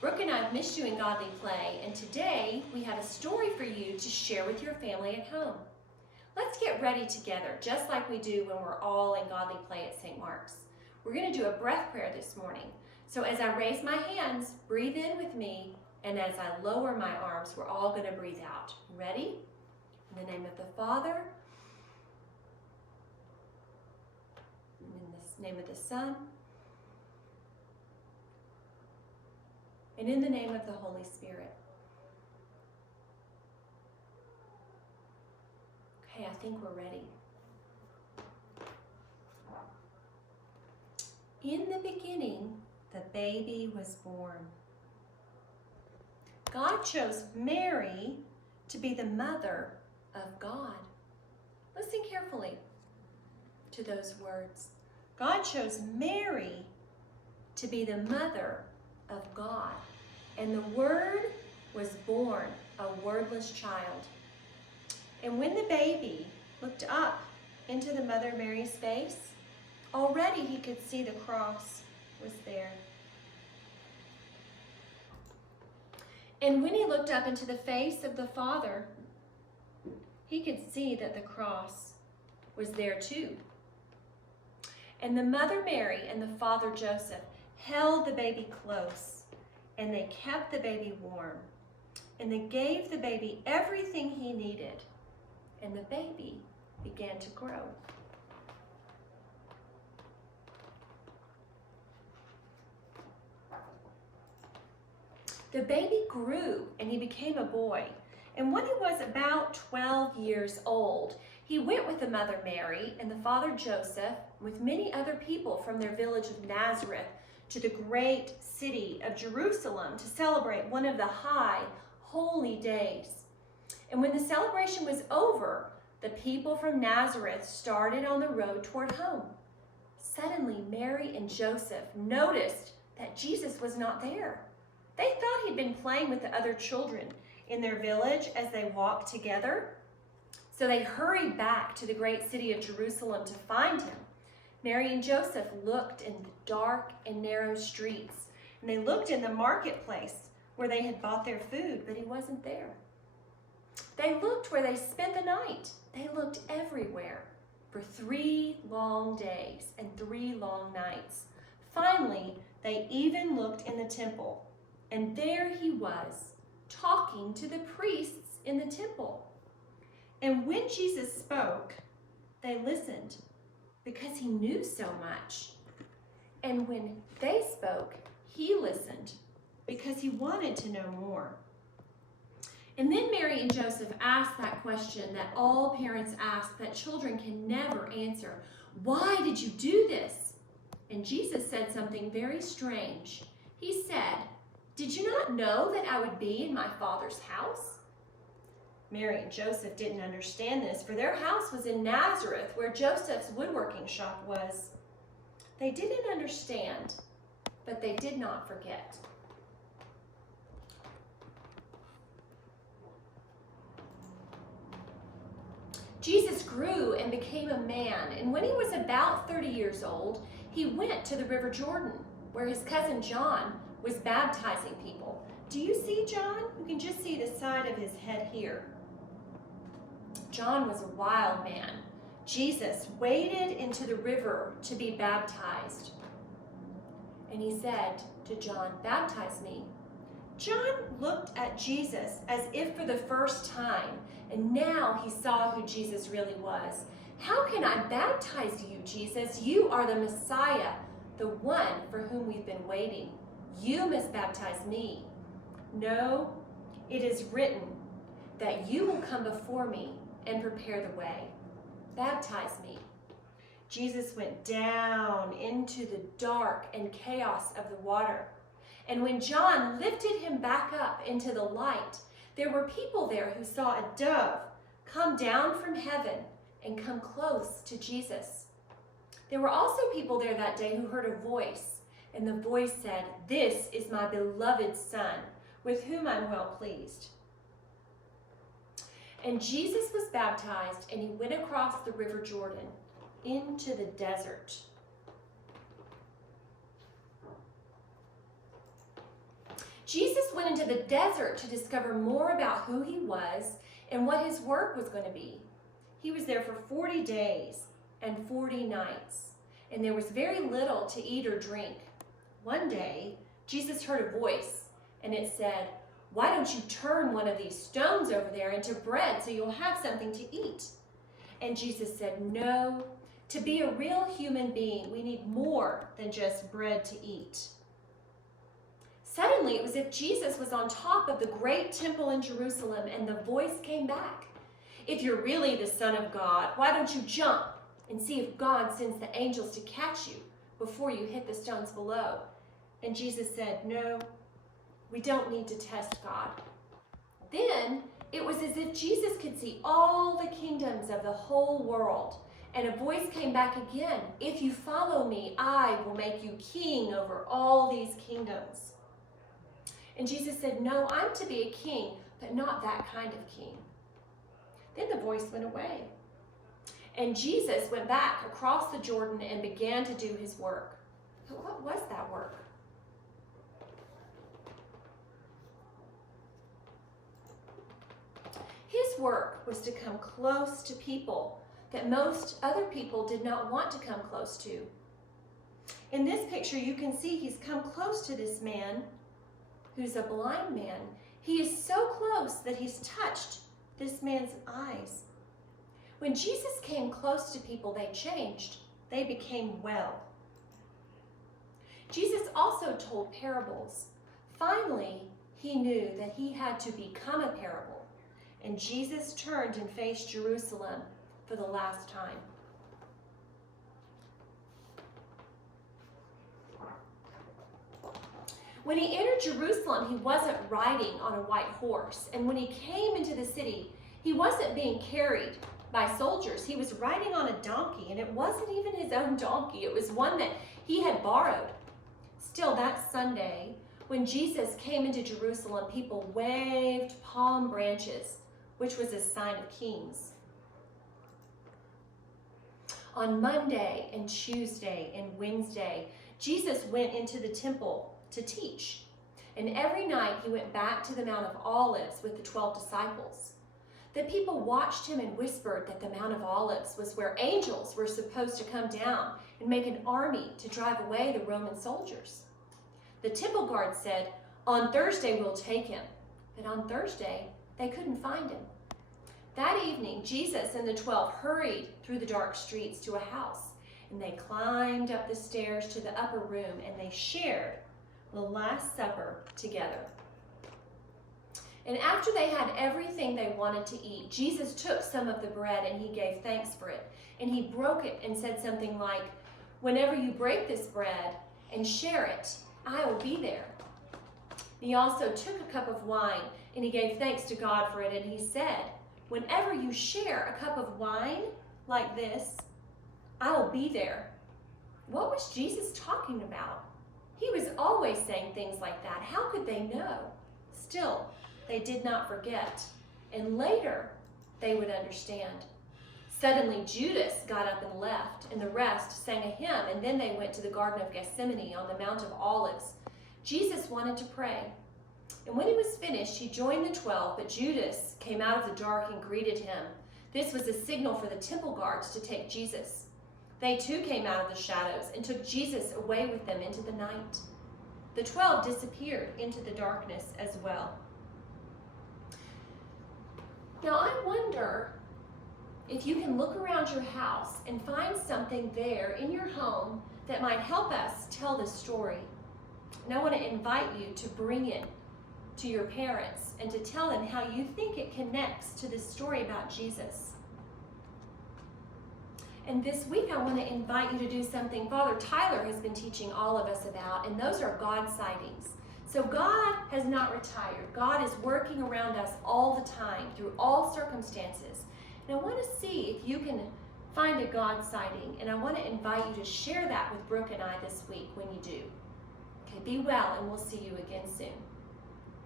Brooke and I have missed you in Godly Play, and today we have a story for you to share with your family at home. Let's get ready together, just like we do when we're all in Godly Play at St. Mark's. We're going to do a breath prayer this morning. So as I raise my hands, breathe in with me, and as I lower my arms, we're all going to breathe out. Ready? In the name of the Father, in the name of the Son, and in the name of the Holy Spirit. Okay, I think we're ready. In the beginning, the baby was born. God chose Mary to be the mother of God. Listen carefully to those words. God chose Mary to be the mother of God, and the Word was born, a wordless child. And when the baby looked up into the Mother Mary's face, already he could see the cross was there. And when he looked up into the face of the Father, he could see that the cross was there too. And the Mother Mary and the Father Joseph held the baby close, and they kept the baby warm, and they gave the baby everything he needed, and the baby began to grow. The baby grew, and he became a boy, and when he was about 12 years old, he went with the Mother Mary and the Father Joseph, with many other people from their village of Nazareth, to the great city of Jerusalem to celebrate one of the high holy days. And when the celebration was over, the people from Nazareth started on the road toward home. Suddenly, Mary and Joseph noticed that Jesus was not there. They thought he'd been playing with the other children in their village as they walked together. So they hurried back to the great city of Jerusalem to find him. Mary and Joseph looked in the dark and narrow streets, and they looked in the marketplace where they had bought their food, but he wasn't there. They looked where they spent the night. They looked everywhere for 3 long days and 3 long nights. Finally, they even looked in the temple, and there he was, talking to the priests in the temple. And when Jesus spoke, they listened, because he knew so much. And when they spoke, he listened, because he wanted to know more. And then Mary and Joseph asked that question that all parents ask, that children can never answer. Why did you do this? And Jesus said something very strange. He said, "Did you not know that I would be in my Father's house?" Mary and Joseph didn't understand this, for their house was in Nazareth, where Joseph's woodworking shop was. They didn't understand, but they did not forget. Jesus grew and became a man, and when he was about 30 years old, he went to the River Jordan, where his cousin John was baptizing people. Do you see John? You can just see the side of his head here. John was a wild man. Jesus waded into the river to be baptized. And he said to John, "Baptize me." John looked at Jesus as if for the first time, and now he saw who Jesus really was. "How can I baptize you, Jesus? You are the Messiah, the one for whom we've been waiting. You must baptize me." "No, it is written that you will come before me and prepare the way. Baptize me." Jesus went down into the dark and chaos of the water. And when John lifted him back up into the light, there were people there who saw a dove come down from heaven and come close to Jesus. There were also people there that day who heard a voice, and the voice said, "This is my beloved Son, with whom I'm well pleased." And Jesus was baptized, and he went across the River Jordan into the desert. Jesus went into the desert to discover more about who he was and what his work was going to be. He was there for 40 days and 40 nights, and there was very little to eat or drink. One day, Jesus heard a voice, and it said, "Why don't you turn one of these stones over there into bread so you'll have something to eat?" And Jesus said, "No, to be a real human being, we need more than just bread to eat." Suddenly, it was as if Jesus was on top of the great temple in Jerusalem, and the voice came back. "If you're really the Son of God, why don't you jump and see if God sends the angels to catch you before you hit the stones below?" And Jesus said, "No, we don't need to test God." Then it was as if Jesus could see all the kingdoms of the whole world. And a voice came back again, "If you follow me, I will make you king over all these kingdoms." And Jesus said, "No, I'm to be a king, but not that kind of king." Then the voice went away. And Jesus went back across the Jordan and began to do his work. But what was that work? His work was to come close to people that most other people did not want to come close to. In this picture, you can see he's come close to this man who's a blind man. He is so close that he's touched this man's eyes. When Jesus came close to people, they changed. They became well. Jesus also told parables. Finally, he knew that he had to become a parable. And Jesus turned and faced Jerusalem for the last time. When he entered Jerusalem, he wasn't riding on a white horse. And when he came into the city, he wasn't being carried by soldiers. He was riding on a donkey, and it wasn't even his own donkey. It was one that he had borrowed. Still, that Sunday, when Jesus came into Jerusalem, people waved palm branches, which was a sign of kings. On Monday and Tuesday and Wednesday, Jesus went into the temple to teach. And every night he went back to the Mount of Olives with the 12 disciples. The people watched him and whispered that the Mount of Olives was where angels were supposed to come down and make an army to drive away the Roman soldiers. The temple guard said, "On Thursday we'll take him." But on Thursday, they couldn't find him. That evening, Jesus and the 12 hurried through the dark streets to a house, and they climbed up the stairs to the upper room, and they shared the Last Supper together. And after they had everything they wanted to eat, Jesus took some of the bread and he gave thanks for it. And he broke it and said something like, "Whenever you break this bread and share it, I will be there." He also took a cup of wine and he gave thanks to God for it. And he said, "Whenever you share a cup of wine like this, I will be there." What was Jesus talking about? He was always saying things like that. How could they know? Still, they did not forget. And later, they would understand. Suddenly, Judas got up and left, and the rest sang a hymn, and then they went to the Garden of Gethsemane on the Mount of Olives. Jesus wanted to pray. And when he was finished, he joined the 12, but Judas came out of the dark and greeted him. This was a signal for the temple guards to take Jesus. They too came out of the shadows and took Jesus away with them into the night. The 12 disappeared into the darkness as well. Now I wonder if you can look around your house and find something there in your home that might help us tell this story. And I want to invite you to bring it to your parents and to tell them how you think it connects to this story about Jesus. And this week I want to invite you to do something Father Tyler has been teaching all of us about, and those are God sightings. So God has not retired. God is working around us all the time through all circumstances. And I want to see if you can find a God sighting, and I want to invite you to share that with Brooke and I this week when you do. Okay, be well, and we'll see you again soon.